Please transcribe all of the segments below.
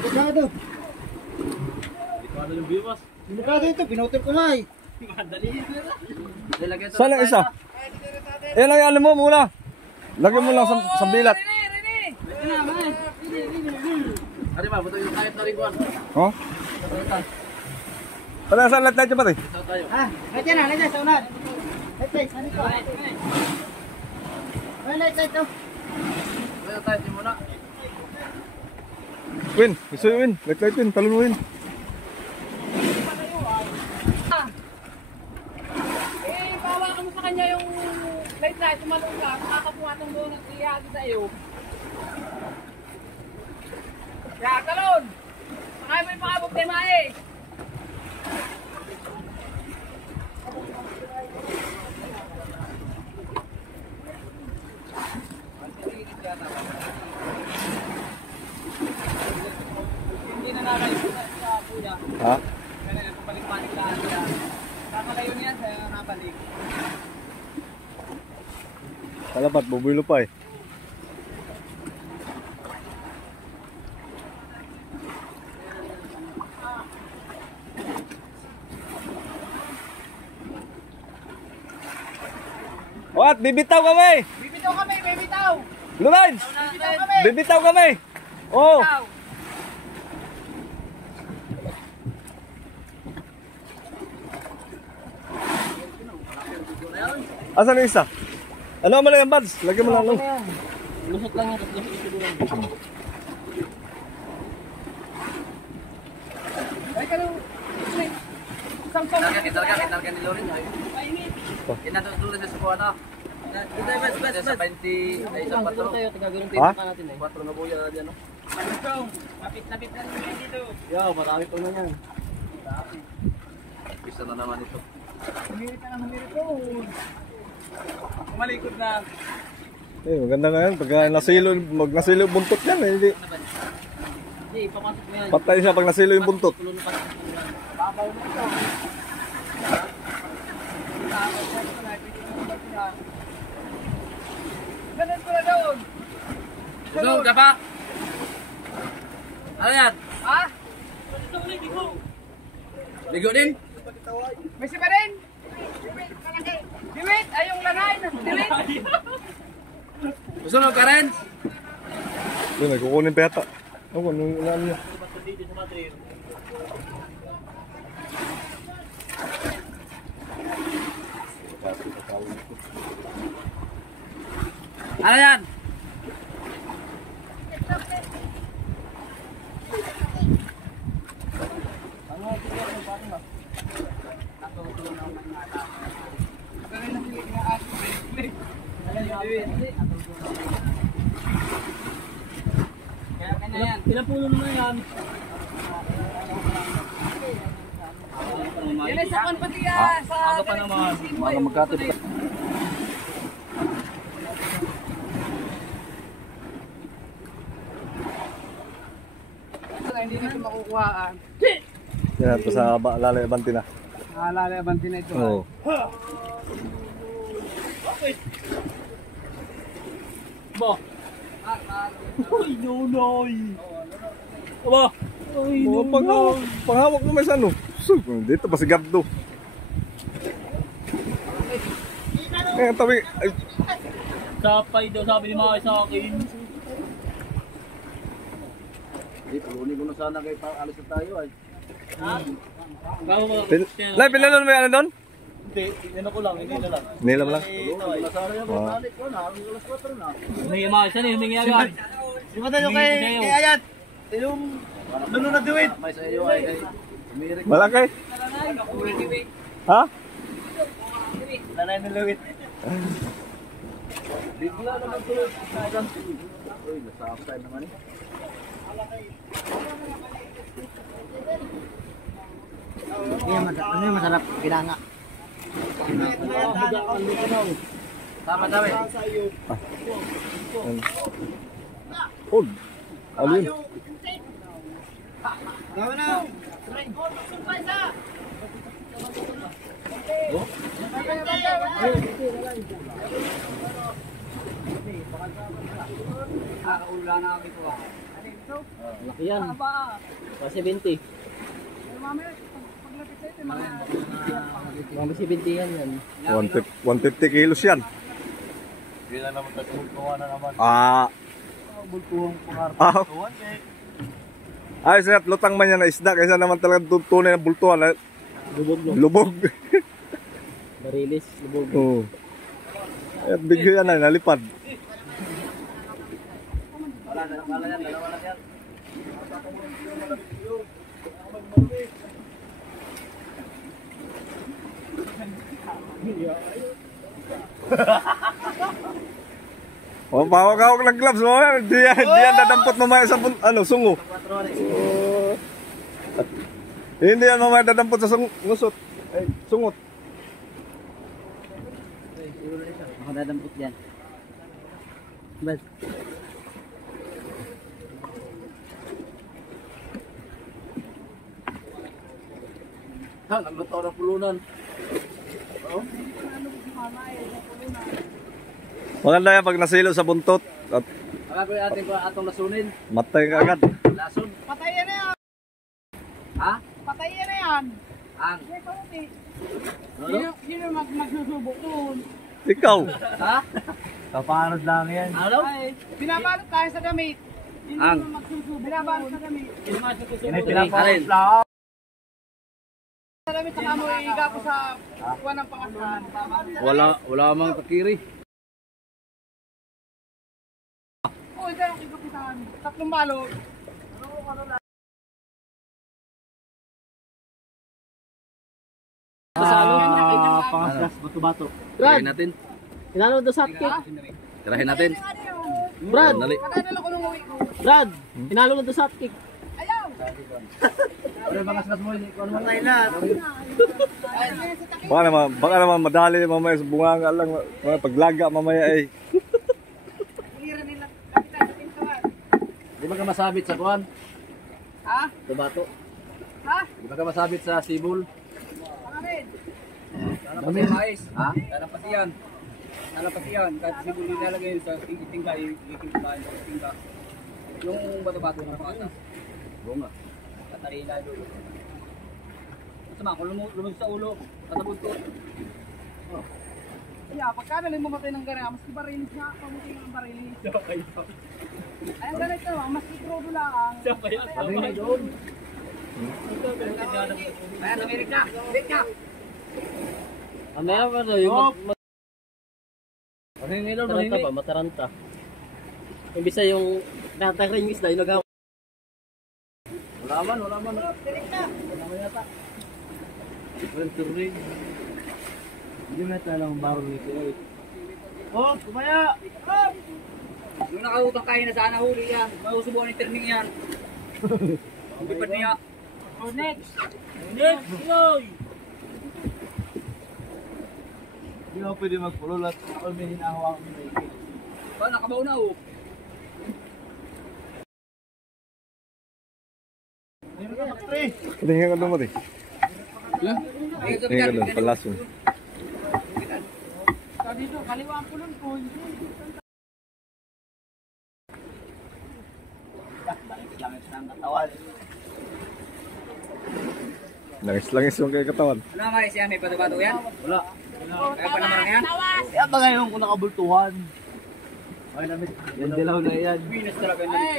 Delikado. Delikado ito, pinutol ko na eh. Saan ang isa? Eh, lagyan mo muna. Lagyan mo lang sa bilat. Ari ba, buto yung kahit na rin kuwan. Oh? Para saan lahat tayo pati? Light yan na, light yan sa unad. Light, saan ito? Light ito. Buto tayo, di muna. Win, gusto yung Win. Light Win, talon mo Win. Bawa ka mo sa kanya yung light, tumalong ka, makakapuhatang doon at iyagi sa iyo. Kaya, talon! Makaya mo yung pakabog tema eh! Hindi na nalayo sa kuya. Ha? Kaya pabalik-balik lang siya. Kakalayo niya sa nabalik. Kalapat, bubulo pa eh. What? Bibitaw kami! Bibitaw kami, bibitaw! Lumans! Bibitaw kami! Bibitaw kami! Oh! Bibitaw! Asan yung isa? Ano mo lang yung buds? Lagyan mo lang nung. Lusot lang yan, lusot siguro. Ay, kalong! Samsung! Kinarga ni Lorin. Mainit! Kinatutulog sa suko na. Kita best sa 20 ay sa 4. Ha? 4 na buya diyan no. Samsung! Lapit-lapit na rin dito! Yo, marami pa na yan. Isa na naman ito. Humirit na lang, humirit ko! Malikod na! Eh, maganda nga yan. Pag nasilo yung buntot yan eh. Hindi. Hey, pamasok mo yan. Patay siya pag nasilo yung buntot. Babaw na ito! Ganun ko na doon! Sunog ka pa? Ano yan? Ha? Ligo din? May sipa rin? Diwit! Ay, yung lanay! Diwit! Sunog ka rin? Yun, may kukunin pa yata. Ano kung anong ulan niya? Ano yan? Ilang puno naman yan? Yan ay sa konpatiya! Sa Aga pa naman. Mga magkatid pa. Hindi natin makukuhaan. Yan, ito sa lalay abanti na. Lalaban din ito. Oo. Ba? Uy, nonoy! Aba! Uy, Panghawak naman sa ano. Dito, pasigado. Eh, tabi. Ay, Sapay daw, sabi ni Maki sa akin. Pulunin ko na sana kayo pa alis na tayo ay. Lai, pinanon mo yan ano doon? Hindi, yan ako lang, hindi na lang. Nila mo lang? Nasara yung mga alis ko na, ang alas 4 na. Humingi Maki siya niya, humingi agad. Di ba tayo kay Ayat? Yung luno na duwit. May sa iyo ay kay Umirik. Malaki? Ha? Lanay na luwit. Bigla naman tuloy. Uy, nasa upside naman eh. Ano yung masarap? Ginanga. Tama daw eh. Hold. Alin? Gawa na! Kakaula na kami ko. Laki yan. Kasi 20. Mga 70 yan yan. 150 kilos yan. Hindi na naman tatulungan na naman. Bultuhang Tuwan eh. Ay, sir, lutang man yan na isda. Kaysa naman talagang tunay ng bultuhan. Lubog no. Lubog. Barilis, lubog. Oo. At bigyo yan ay nalipad. Wala na lang yan, dalawa lang yan. O, pawag-hawak ng gloves mo. Di yan dadampot mamaya sa sungo. Hindi yan mamaya dadampot sa ngusot. Ay, sungot. Ako dadampot yan. Bas. Nagluto ng pulunan. Maganda yan pag nasilo sa buntot. At Ako yung ating atong lasunin. matay ka agad. Lason. Patayin na yan. Ha? Patayin na yan. Ang. May kaunti. Ano? Sino magsusubok doon? Ikaw. Ha? Kapanod lang yan. Ano? Ay, binabalot tayo sa damit. Sino Ang. magsusubok? Binabalot sa damit. Yan ay Alin? pinapakos lang. Sa damit saka mo iga ko sa kuwan ng pangasahan. Wala mang kakiri. Oo, ito yung ikapitan. Tatlong balot. Pangaslas, bato-bato. Tirahin natin. Inano to sa cake? Tirahin natin. Brad, Dali. Nakadala ko nung uwi ko. Brad, inalo na to sa cake. Ayaw! Ano yung pangaslas mo? Ano man tayo na? Baka naman madali mamaya sa bunganga lang. Paglaga mamaya ay. Hira nila. Kapitan sa tintawan. Di ba ka masabit sa kuwan? Ha? Sa bato. Ha? Di ba ka masabit sa sibol? Pangamin. Dami mais. Ha? Lalapati yan. Lalapati yan. Kahit sibol nilalagay sa tingga, ikikipain sa tingga. Yung bato-bato ng pangasas. Bunga. Katarina doon. Sama, kung lumog sa ulo, katabod ko. Yeah, pagka naling mamatay ng gana, mas barilis na, pamuti ng barilis. Ay, ang ganito, mas ikrodo lang. Sabi na doon. Ayan, Amerika. Amerika. Meron pa to, yung Mahingi doon, mataranta mahingi. pa, mataranta. Imbisa yung natang isda, yung nagawa. Wala man. Wala man yata. Walang turing. Hindi mo na lang baro nito. Oh, kumaya! Yung nakautang kain na sana huli yan. Mausubuan ni Terning yan. Ipad niya. Oh, next. Next, Pinoy! Hindi mo pwede magpulol at ako may hinahawakan mo na ito. Ba, nakabaw na oh. Ayun na, tre! Tingin ka doon mo rin. Ayun, sa Tingin ka doon, palaso. Sabi dito, kaliwa ang pulon ko. Langis-langis yung kay katawan. Ano nga siya, may bato-bato yan? Wala. Kaya pa naman yan? Kaya ba ngayon kung nakabultuhan? Ay, namit. Yan dilaw na yan. Venus talaga yun. Ay,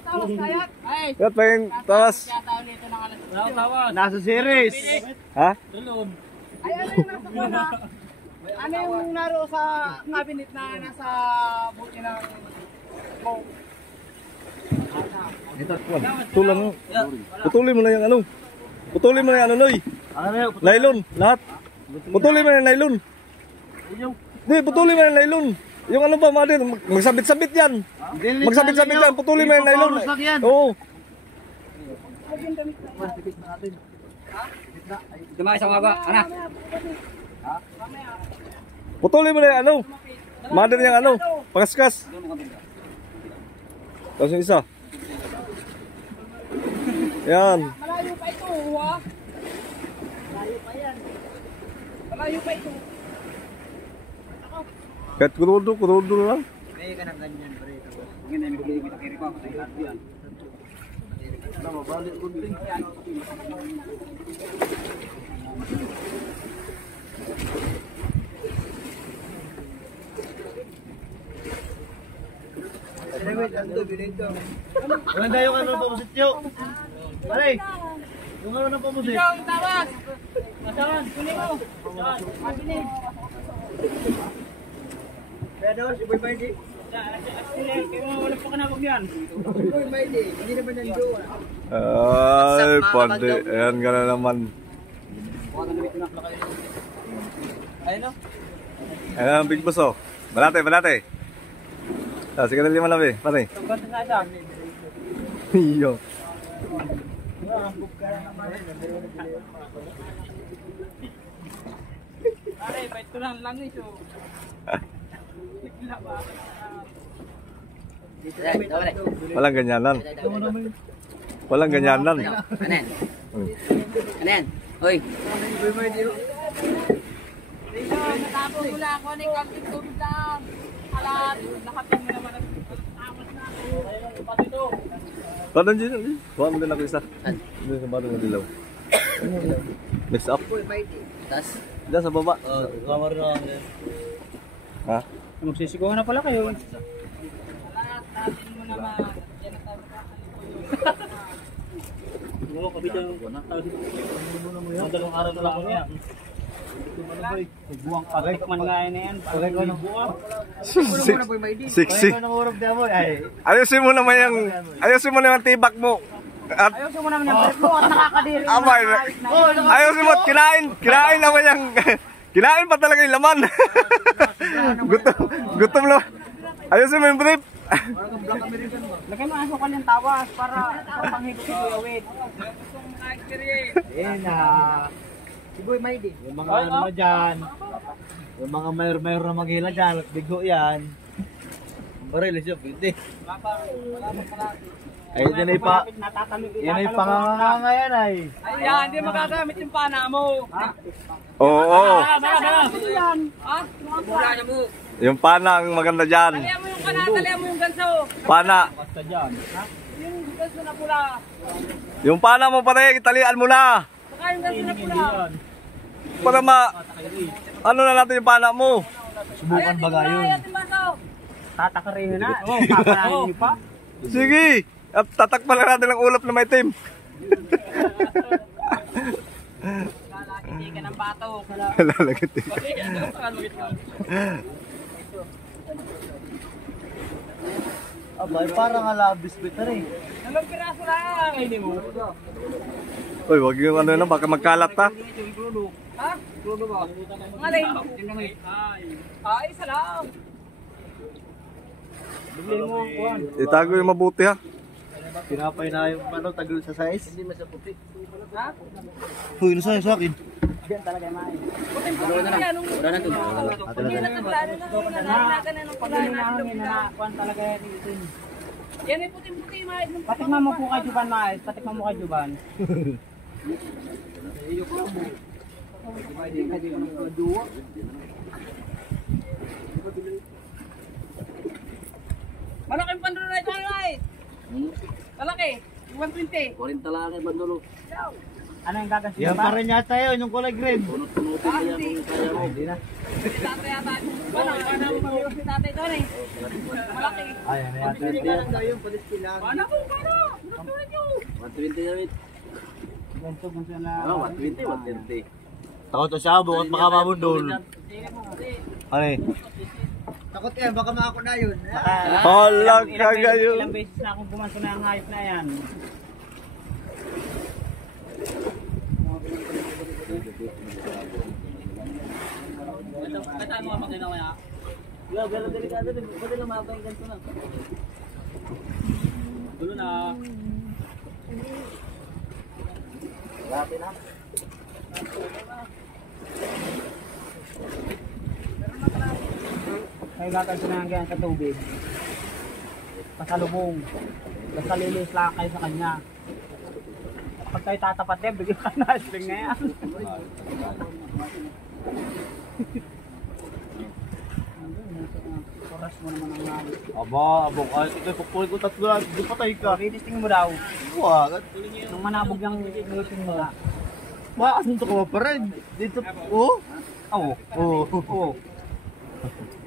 tawas kayat. Ay, Yan pa yung tawas. yata ulit ito ng alas. Tawas. Nasa series! Ha? Tulog. Ay, ano yung nasa kuha? Ano yung naro sa cabinet na nasa buti ng smoke? Tulang. Putulin mo na yung ano. Putulin mo na yung ano, Noy. Ano na yun? Nylon, lahat. Putulin mo na yung nylon. Hindi, putulin mo na yung nylon. Yung ano ba, mga din, magsabit-sabit yan. Magsabit-sabit yan, putulin mo yung nylon. Oo. Dumay sa mga anak. Putulin mo na yung ano. Mother yung ano, pangaskas. Tapos yung isa. Yan. Malayo pa ito, ha? Malayo pa yan. Malayo pa ito. Kahit kurudo lang. May ka ng ganyan, pre. Ngayon na may kita kiri pa. Yan. Mabalik kunting. Maganda yung ano pamusit nyo. Pare, yung ano na pamusit. Ikaw, tawas! Masawan, kunin mo. Mabilis. Kaya daw, si Boy Mighty. Wala pa ka na yan. Si Boy Mighty, hindi naman nandoon. Ay, pande. Ayan ka na naman. Ayun o. Ayan ang big boss oh. Balate, balate. Ah, sige na lima lang eh. Pare. Ganda nga dyan. Iyo. Pare, bait ko lang langis oh. Bigla ba? Walang ganyanan. Walang ganyanan. Anen. Anen. Hoy. Dito, natapos ko lang ako ng kalting tubig lang. Alam, nakapin mo naman ang tamas na ako. Pati ito. Paano dyan? Buwan mo din ako isa. Doon sa barong dilaw. Mix up. Tas. Diyan sa baba. Kamar na. Ha? Magsisiguhan na pala kayo. Lahat, natin mo naman. Yan na tayo makakalipo yun. Oo, kabit yung madalong araw na lang ako yan. Buwang pagay man nga yun yan. Pagay ko ng buwang. Sexy. Kaya nang urap na mo, ay. Ayusin mo naman yung tibak mo. At Ayusin mo naman yung break mo at nakakadiri. amay. Ayusin mo at kinain naman yung kinain pa talaga yung laman. gutom lang. Ayusin mo yung brief. Lagay mo asukal yung tawas para panghigot si Kuya Wade. Ayan na. Si Boy Mighty. Yung mga ano mo dyan. Yung mga mayor na maghila dyan. At bigo yan. Baril siya, pwede. Ay, yan ay pa. Yan ay panganganga yan ay. Ayan, hindi magagamit yung pana mo. Oo. Yan. Ha? Wala na mo. Yung pana ang maganda dyan. Talihan mo yung kana, talihan mo yung ganso. Pana. Yung ganso na pula. Yung pana mo pare, italian mo na. Saka yung ganso na pula. Para ano na natin yung pana mo. Subukan ba gayon? Ayatin ba ito? Tatakarin na. Oo, kakarahin niyo pa. Sige. At tatakpan lang natin ang ulap na may team. Hindi ka ng bato. Lalagit eh. Abay, parang alabis bitter eh. Dalawang piraso lang. Hindi mo. Uy, wag yung ano na, baka magkalat ha. Ha? Ngaling. Ay, isa lang. Bigyan mo, Juan. Itago yung mabuti ha. Pinapay na yung ano, tagol sa size. Hindi masaputi. Ha? Uy, nasa sa akin. Diyan talaga yung main. Wala na lang. Wala na to. Hindi na taglano na kung nananagan na ng pagkain natin. Kuan talaga yan itin. Yan ay puting-puti, maid. Patikman mo po kay Juban, Maes. Patikman mo kay Juban. Malaking panduro na ito, maid. Malaki. 120. 40 lang ang bandulo. Ano yung gagas Yan pa rin yata yun, yung kulay green. Punot-punutin na yan kung kaya mo. Hindi na. Si tatay yata. Ano, ano mo si tatay doon eh. Malaki. Ayan na yata. Hindi na yung Paano ko, paano? Natuloy nyo. 120 na mit. ganito kung saan na... Ah, 120, 130. Takot to siya, bukot makamabundol. Ano eh? Takot yan, baka makako na yun. Halag ka gayon. Ilang beses na akong pumasok na ang hype na yan. Kataan mo ka magkina kaya. Pero delikado din. Pwede lang mabay ganito na. Dulo na. Dati na. Kaya gagas na ang ganyan sa tubig. Pasalubong. Basta lilis lang kayo sa kanya. Pag tayo tatapat din, bigyan ka na. Sling na yan. crush mo naman ang nalo. Aba, abong, ay, ito, pagpulit ko tatlo lang, di patay ka. Titistingin mo daw. Wag. Nung manabog yung ngipin mo na. Asan to ka pa rin? Dito, oh? Oo. Oo.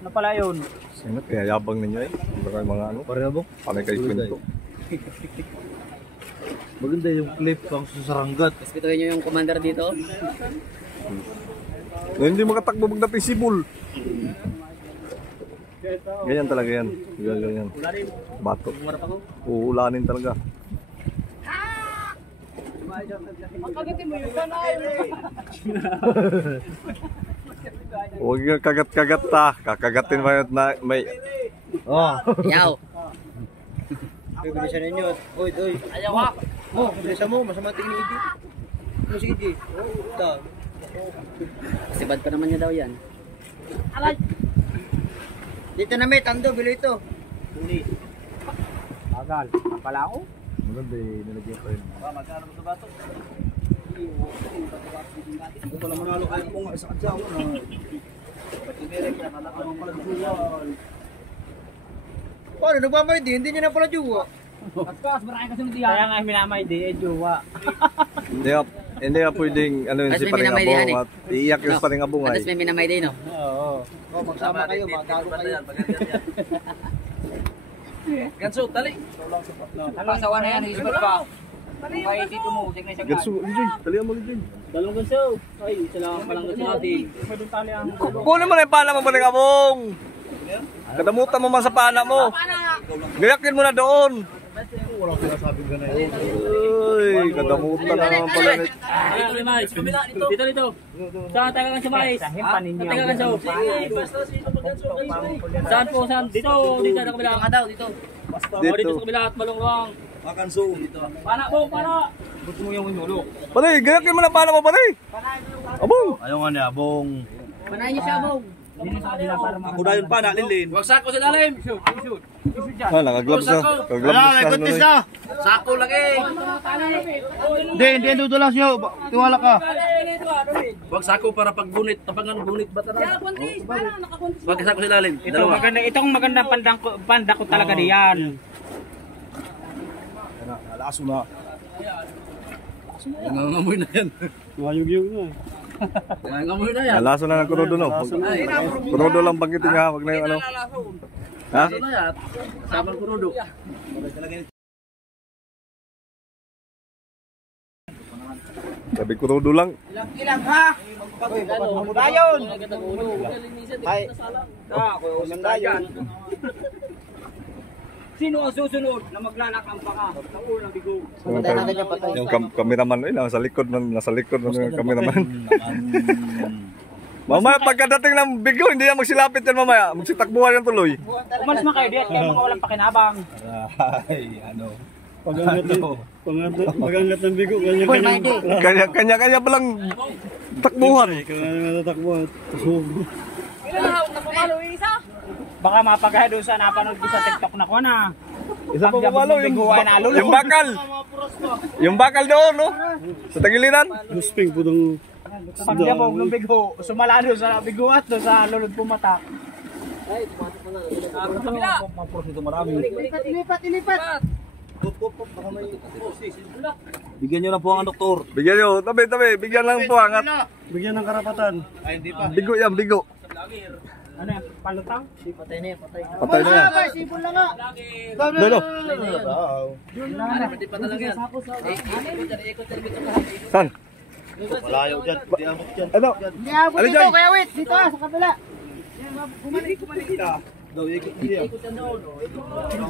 Ano pala yun? Sinat, kaya yabang ninyo eh. Hindi kayo mga ano. Pare abong. Panay kayo kwento. Maganda yung clip pang susaranggat. Respetuhin nyo yung commander dito. No, hindi makatakbo magdating sibol. Ganyan talaga yan. Ganyan. Bato. Uulanin talaga. Magkagatin mo yung kanay. Huwag yung kagat-kagat ta. Kakagatin mo yun na may... Oh. Yaw. Bilisan ninyo. Oy, oy. Ayaw ha. Oh, bilisan mo. Masama tingin ni Iggy. Ano si Iggy? Ito. Kasi bad pa naman niya daw yan. Dito na may tando. Bilo ito. Bagal. Napala ako. Maganda eh. Nilagyan ko yun. Magkano mo sa bato? Ito pala manalo kayo kung isang asawa na. Paano? Nagmamay din. Hindi niya na pala juwa. Kaskas, marami kasi hindi yan. Kaya nga minamay di, jowa. Hindi ka pwedeng ano yun Kasi si may Paring minamay Abong yan at iiyak yung si Paring Abong ay. Atas may minamay din, no? Oo. Oh, magsama kayo. Magago kayo. Ganso, tali. Pasawa na yan, isbat pa. Kaya dito mo, sige na Ganso, Lijoy. Talihan mo Lijoy. Dalawang ganso. Ay, isa lang palang ganso natin. May doon tali ang... Kunin mo na yung pana mo Paring Abong. Kadamutan mo man sa pana mo. Gayakin mo na doon. Walang sinasabing ganun yun. Uy, kadamutan na naman pala. Dito ni Mais. Dito. Saan taga kan si Mais? Taga kan siya. Saan po? Saan? Dito sa kabila. Dito. Dito sa kabila at malungwang. Makanso. Dito. Pana po, pana. Gusto mo yung inulo. Pare, gayakin mo na pana mo pare. Abong. Ayaw nga niya, abong. Manahin niyo siya, Bong. Ako na yun pa, nalilin. Huwag sako sa lalim. Ah, nakaglabs na. Nakaglabs na. Sako lang eh. Hindi dudulas nyo. Tiwala ka. Huwag sako para pag gunit. Tapangan gunit ba talaga? Huwag sako sa lalim. Itong magandang panda ko talaga diyan. Alaso na. Nangangamoy na yan. Mayug-yug na. Nangangamoy na yan. Laso na ng kurodo no. Kurodo lang bangkitin nga, wag na yung ano. Ha? Ito na yan. Saban kurudo. Sabi kurodo lang. Ilang ha? Dayon. Ay. Ako yung dayon. Sino ang susunod na maglalakang pa ka? Ang unang bigo. Yung cameraman ay nasa likod ng yung cameraman. Mamaya pagkadating ng bigo, hindi yan magsilapit yan mamaya. Magsitakbuhan yan tuloy. Umalis mo kayo diyan, kaya mga walang pakinabang. Ay, ano. Pagangat ng bigo, Kanya-kanya palang takbuhan. kanya tatakbo at susubo. Baka mapagaya doon sa napanood ko sa TikTok na ko na. Isa pa pumalo yung bakal. Yung bakal doon, no? Sa tagiliran. Lusping po ng Pagyabog ng bigo, sumala doon sa bigo at doon sa lulod pumatak. Ilipat. Bigyan nyo na po ang doktor. Bigyan nyo, tabi, bigyan lang po angat. bigyan ng karapatan. Ay, hindi pa. Bigo yan, bigo. Ano yan? Palutang? Patay na yan. Sipon lang nga. Dodo. Pwede pa talaga yan. San? Malayo dyan. Hindi amok dyan. Ano? Hindi abot Alin dito, dyan? Kuya Wit. Dito sa kabila.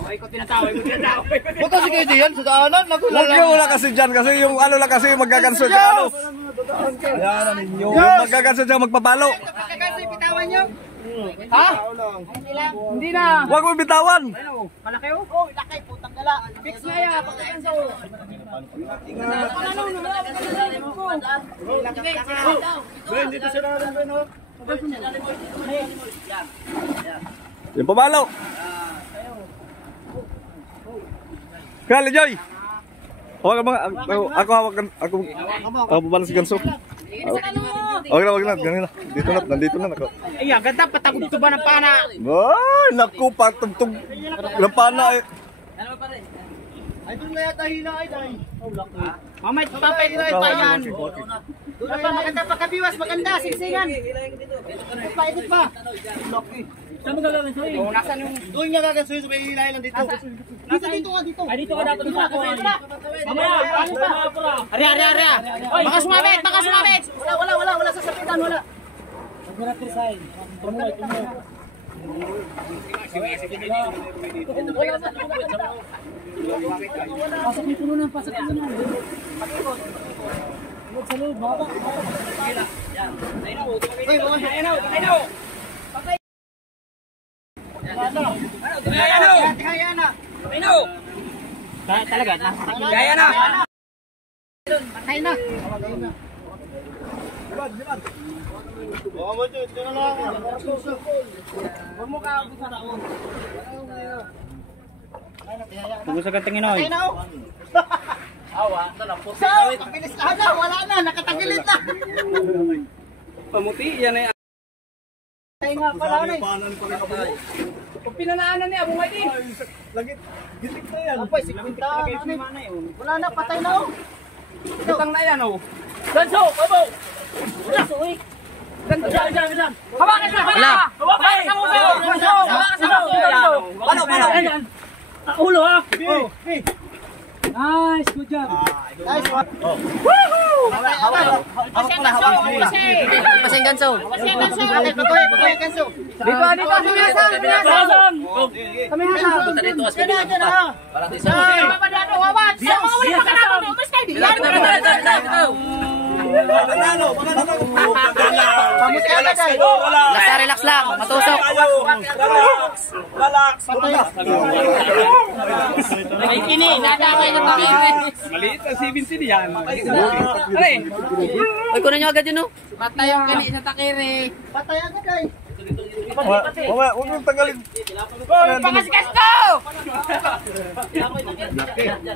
Ikot niya. Ba't kasi kayo diyan sa daanan? Huwag ka wala kasi dyan kasi yung ano lang kasi magkaganso dyan ano. Ayan na ninyo. Yung magkaganso dyan magpapalo. Kasi bitawan nyo. Ha? Hindi na. Huwag mo bitawan. Malaki oh? Oh, laki putang gala. Fix na yan. Pagkakan sa ulo. Dito sa nalang ba, no? Yung pamalo. Kali Joy. Hawakan mga ako pabalo si ganso. Wag na. Ganun na. Nandito na. Ay, ang ganda. Patagod to ba ng pana? Ay, naku, patugtog ng pana eh. Ay, doon na yata hila ay dahil. Mamay, papay ko ito yan. Doon na maganda pagkabiwas, maganda, singsingan. Paikot pa. Saan mo gagawin sa'yo? Oh, nasan yung... Doon nga gagansuhin sa may hilay lang dito. Dito ka, dito. Ay, dito ka dapat sa ako. Mamaya, ano pa? Ari. Baka sumabit. Wala sa sapitan, wala. Pasok may puno na. Sa loob, baba. Talaga na. Gaya na! Patay na. Oo, mo dito na lang. Huwag mo ka sa taon. Tugo sa ganteng inoy. Patay na oh. Awa, nalapot. So, kapilis na, wala na, nakatagilid na. Pamuti, yan ay... Patay nga pala na eh. Kung pinanaanan niya, bungay din. Gitik na yan. Apoy, 50. Wala na, patay na oh. Butang na yan, oh. Ganso, babo! Ganso, eh. Ganso. Hawakan sa wala! Hawakan sa muso! Hawakan sa muso! Palo! Ulo ha! Okay. Nice, good job. Nice one. Woohoo! Paseng ganso. Pagkoy ganso. Dito, binasang! Kami hasang! Punta dito, as Dito na. Parang isa. Mapadado, wawat. Relax lang, matusok. Relax. Ay, kini, nadamay na kami. Maliit na 17 yan. Ay, kunin nyo agad yun, no? Patay ang kani sa takiri. Patay agad ay. Mamaya, huwag mong tanggalin. Pangasikas ko!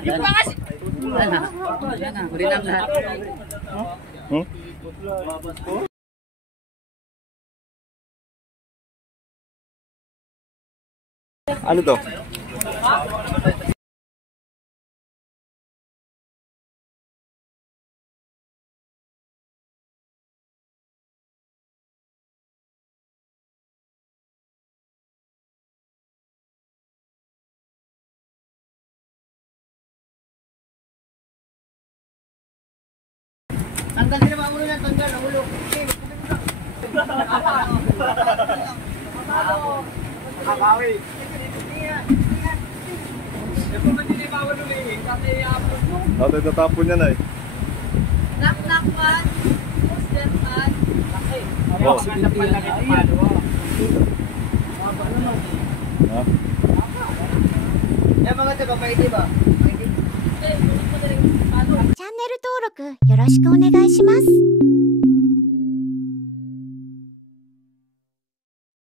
Yung pangas... Yan na, huli na ang lahat. Ano to? Tanggal din naman ulo na, tanggal ang ulo. Kakawi. Dati natapon yan ay. Knock-knock man. Poster man. Oh. Yan mga taga, paiti ba? チャンネル登録よろしくお願いします。